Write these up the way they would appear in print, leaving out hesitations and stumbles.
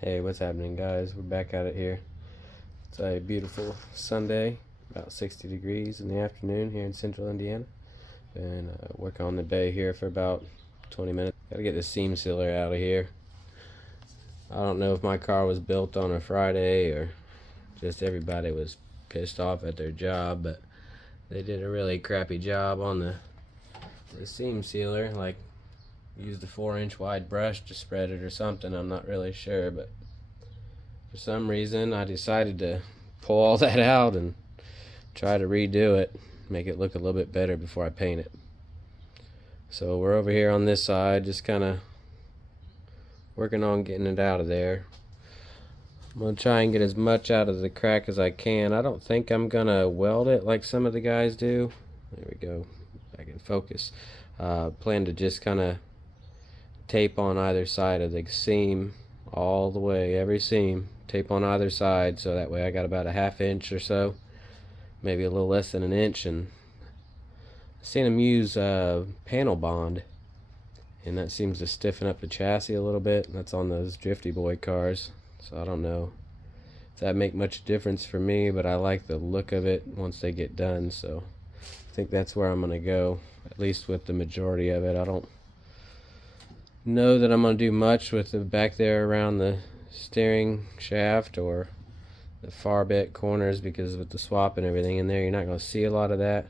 Hey, what's happening, guys? We're back at it here. It's a beautiful Sunday, about 60 degrees in the afternoon here in central Indiana. Been working on the bay here for about 20 minutes. Gotta get the seam sealer out of here. I don't know if my car was built on a Friday or just everybody was pissed off at their job, but they did a really crappy job on the seam sealer. Like, used a 4-inch wide brush to spread it or something. I'm not really sure, but for some reason I decided to pull all that out and try to redo it, make it look a little bit better before I paint it. So we're over here on this side, just kind of working on getting it out of there. I'm going to try and get as much out of the crack as I can. I don't think I'm going to weld it like some of the guys do. There we go, back in focus. Plan to just kind of tape on either side of the seam all the way, every seam, tape on either side, so that way I got about a 1/2 inch or so, maybe a little less than an inch. And I've seen them use panel bond, and that seems to stiffen up the chassis a little bit. That's on those Drifty Boy cars, so I don't know if that make much difference for me, but I like the look of it once they get done, so I think that's where I'm gonna go, at least with the majority of it. I don't know that I'm going to do much with the back there around the steering shaft or the far bit corners, because with the swap and everything in there, you're not going to see a lot of that.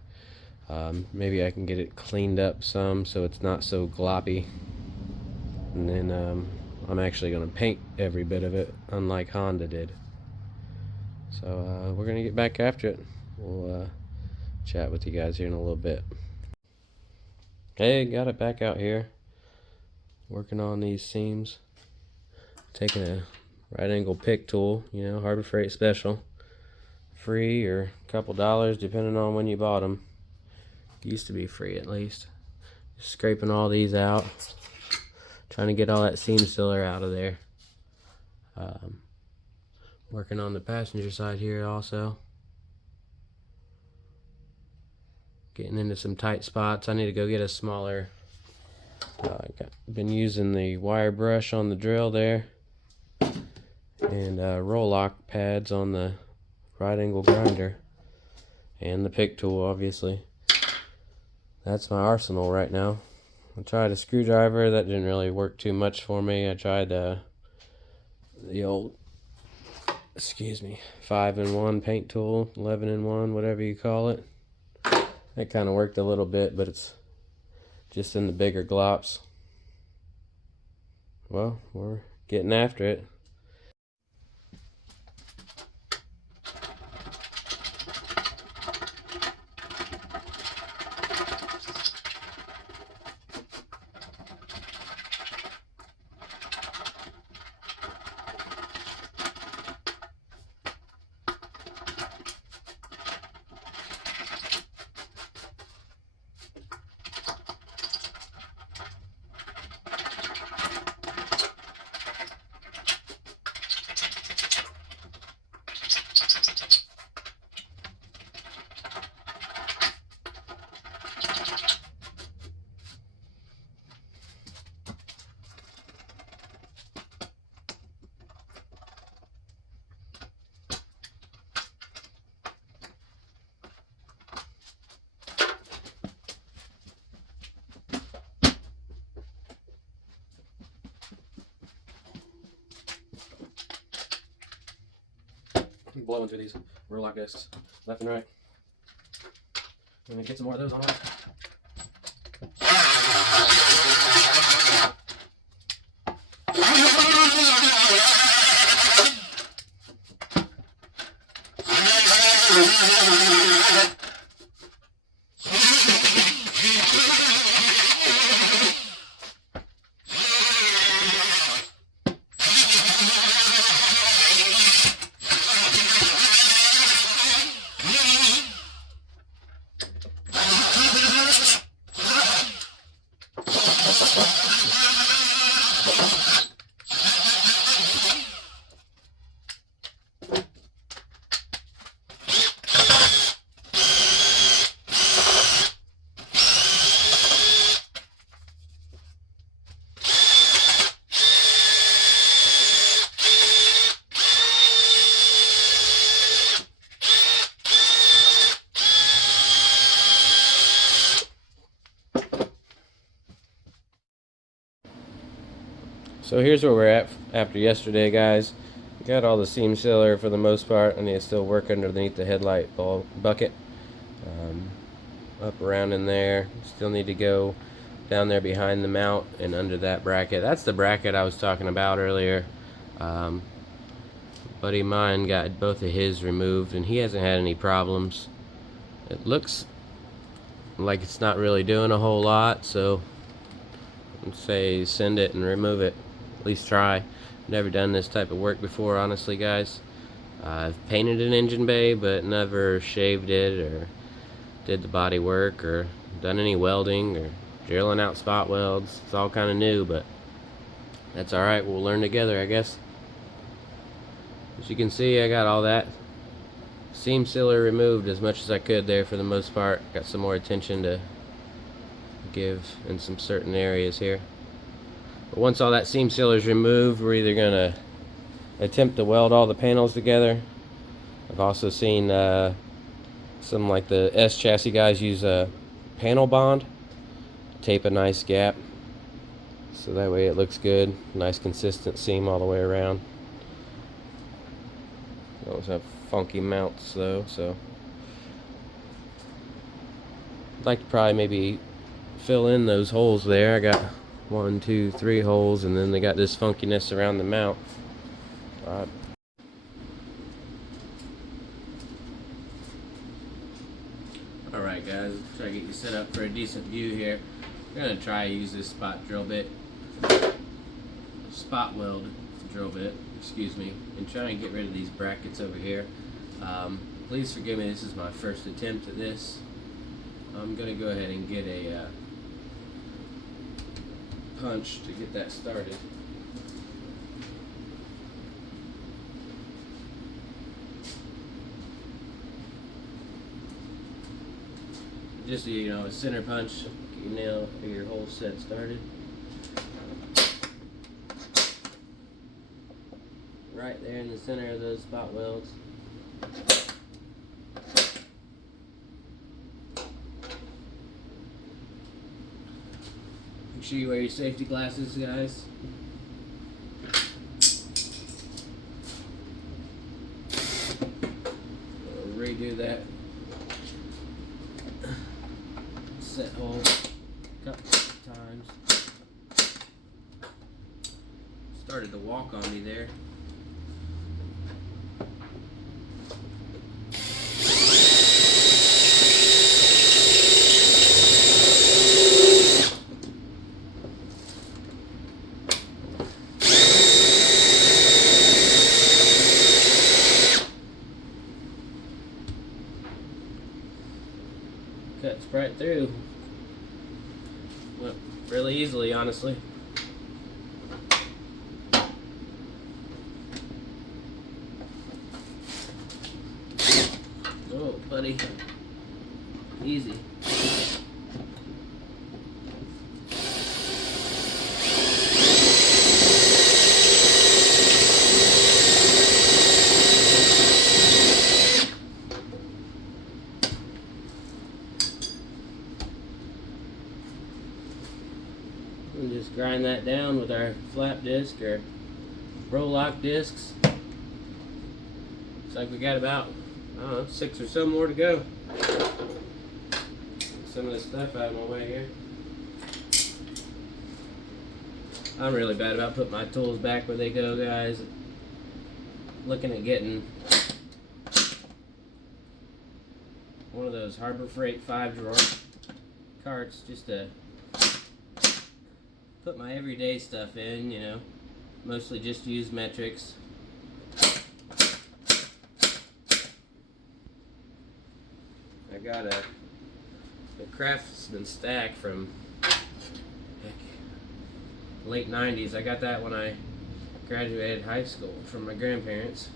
Maybe I can get it cleaned up some so it's not so gloppy, and then I'm actually going to paint every bit of it, unlike Honda did. So we're going to get back after it. We'll chat with you guys here in a little bit. Hey, got it back out here, working on these seams, taking a right angle pick tool, Harbor Freight special, free or a couple dollars depending on when you bought them. Used to be free, at least. Just scraping all these out, trying to get all that seam sealer out of there. Working on the passenger side here also, getting into some tight spots. I need to go get a smaller, been using the wire brush on the drill there, and roll lock pads on the right angle grinder, and the pick tool, obviously. That's my arsenal right now. I tried a screwdriver, that didn't really work too much for me. I tried the old 5-in-1 paint tool, 11-in-1, whatever you call it. That kind of worked a little bit, but it's just in the bigger glops. Well, we're getting after it. Blowing through these roll lock discs left and right. I'm gonna get some more of those on. So here's where we're at after yesterday, guys. Got all the seam sealer for the most part. I need to still work underneath the headlight bulb bucket. Up around in there. Still need to go down there behind the mount and under that bracket. That's the bracket I was talking about earlier. Buddy of mine got both of his removed and he hasn't had any problems. It looks like it's not really doing a whole lot, so I'd say send it and remove it. At least try. Never done this type of work before, honestly, guys. I've painted an engine bay, but never shaved it or did the body work or done any welding or drilling out spot welds. It's all kind of new, but that's alright. We'll learn together, I guess. As you can see, I got all that seam sealer removed as much as I could there for the most part. Got some more attention to give in some certain areas here. But once all that seam sealer is removed, we're either going to attempt to weld all the panels together. I've also seen some, like the S chassis guys, use a panel bond, tape a nice gap so that way it looks good, nice consistent seam all the way around. Those have funky mounts though, so I'd like to probably maybe fill in those holes there. I got 1, 2, 3 holes, and then they got this funkiness around the mount. Alright guys, try to get you set up for a decent view here. I'm going to try to use this spot weld drill bit, excuse me, and try and get rid of these brackets over here. Please forgive me, this is my first attempt at this. I'm going to go ahead and get a punch to get that started. Just so you know, a center punch, get your nail or your hole set started. Right there in the center of those spot welds. Make sure you wear your safety glasses, guys. We'll redo that set hole a couple times. Started to walk on me there. Cuts right through. Went really easily, honestly. Oh, buddy. Easy. And just grind that down with our flap disc or roll lock discs. Looks like we got about, I don't know, 6 or so more to go. Get some of this stuff out of my way here. I'm really bad about putting my tools back where they go, guys. Looking at getting one of those Harbor Freight 5-drawer carts just to put my everyday stuff in, you know, mostly just use metrics. I got a Craftsman stack from late 90s. I got that when I graduated high school from my grandparents.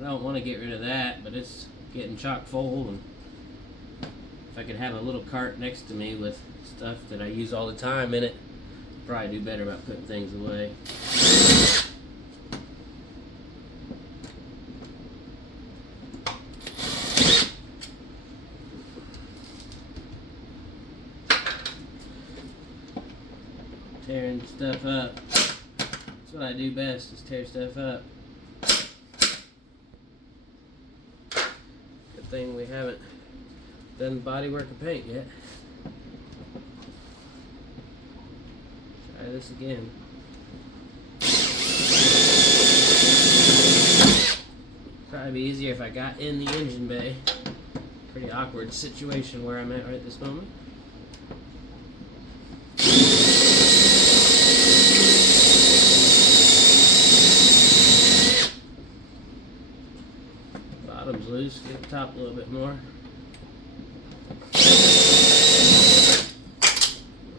I don't want to get rid of that, but it's getting chock full, and if I could have a little cart next to me with stuff that I use all the time in it, I'd probably do better about putting things away. tearing stuff up. That's what I do best, is tear stuff up. Good thing we haven't done body work of paint yet. Try this again. Probably be easier if I got in the engine bay. Pretty awkward situation where I'm at right this moment. Bottom's loose, get the top a little bit more.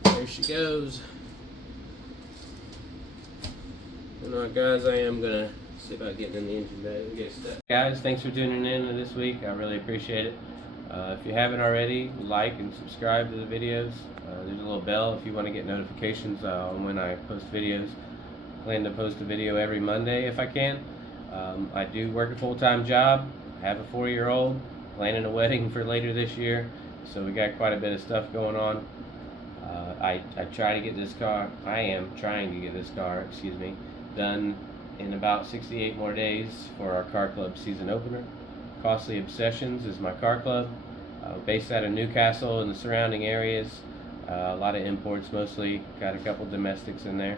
There she goes. Alright guys, I am gonna see about getting in the engine bay and get stuck. Guys, thanks for tuning in this week. I really appreciate it. If you haven't already, like and subscribe to the videos. There's a little bell if you want to get notifications on when I post videos. I plan to post a video every Monday if I can. I do work a full-time job. I have a 4-year-old, planning a wedding for later this year, so we got quite a bit of stuff going on. I try to get this car, I am trying to get this car, done in about 68 more days for our car club season opener. Costly Obsessions is my car club, based out of Newcastle and the surrounding areas. A lot of imports mostly, got a couple domestics in there.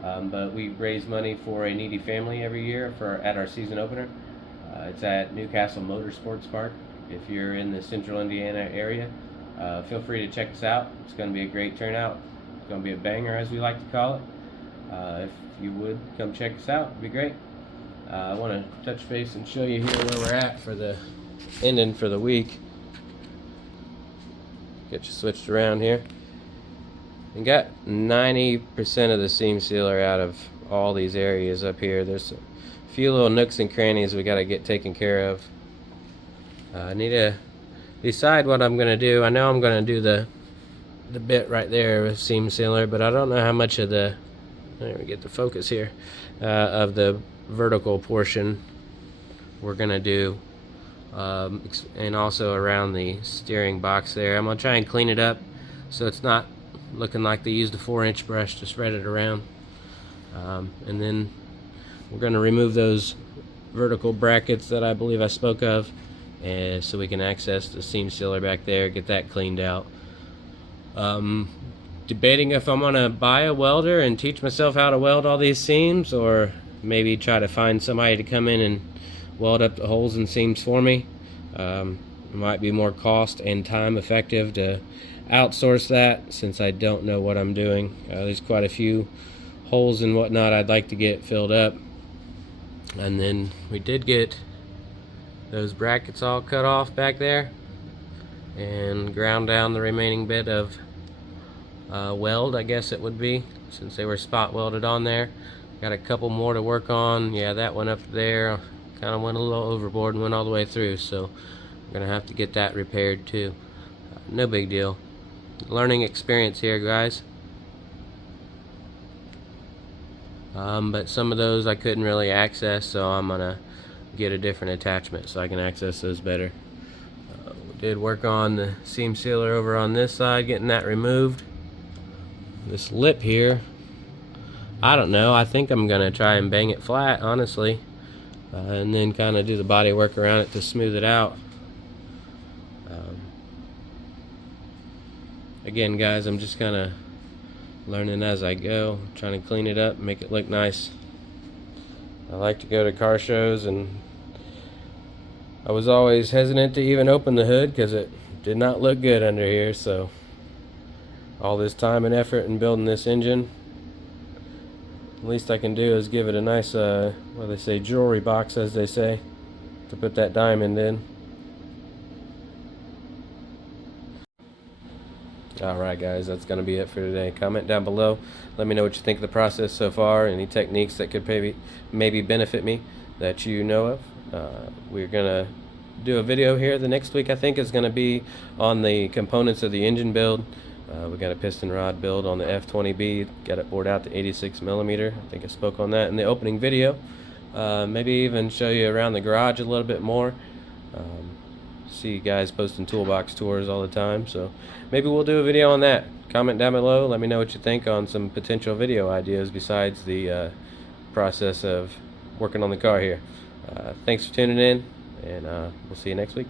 But we raise money for a needy family every year at our season opener. It's at Newcastle Motorsports Park. If you're in the central Indiana area, feel free to check us out. It's going to be a great turnout. It's going to be a banger, as we like to call it. If you would come check us out, it'd be great. I want to touch base and show you here where we're at for the ending for the week. Get you switched around here. And got 90% of the seam sealer out of all these areas up here. There's a few little nooks and crannies we got to get taken care of. I need to decide what I'm going to do. I know I'm going to do the bit right there with seam sealer, but I don't know how much of the, there we get the focus here, of the vertical portion we're going to do. And also around the steering box there. I'm going to try and clean it up so it's not looking like they used a 4-inch brush to spread it around. And then we're going to remove those vertical brackets that I believe I spoke of, and so we can access the seam sealer back there, get that cleaned out. Debating if I'm going to buy a welder and teach myself how to weld all these seams, or maybe try to find somebody to come in and weld up the holes and seams for me. It might be more cost and time effective to outsource that, since I don't know what I'm doing. There's quite a few holes and whatnot I'd like to get filled up. And then we did get those brackets all cut off back there and ground down the remaining bit of weld, I guess it would be, since they were spot welded on there. Got a couple more to work on. Yeah, that one up there kind of went a little overboard and went all the way through, so I'm gonna have to get that repaired too. No big deal. Learning experience here, guys. But some of those I couldn't really access, so I'm gonna get a different attachment so I can access those better. We did work on the seam sealer over on this side, getting that removed. This lip here, I don't know, I think I'm gonna try and bang it flat, honestly, and then kind of do the body work around it to smooth it out. Again, guys, I'm just kind of learning as I go, trying to clean it up, make it look nice. I like to go to car shows, and I was always hesitant to even open the hood because it did not look good under here. So all this time and effort in building this engine, the least I can do is give it a nice what they say, jewelry box, as they say, to put that diamond in. Alright guys, that's going to be it for today. Comment down below. Let me know what you think of the process so far. Any techniques that could maybe benefit me that you know of. We're going to do a video here the next week. I think is going to be on the components of the engine build. We got a piston rod build on the F20B. Got it bored out to 86mm. I think I spoke on that in the opening video. Maybe even show you around the garage a little bit more. see you guys posting toolbox tours all the time, so maybe we'll do a video on that. Comment down below, let me know what you think on some potential video ideas besides the process of working on the car here. Thanks for tuning in, and we'll see you next week.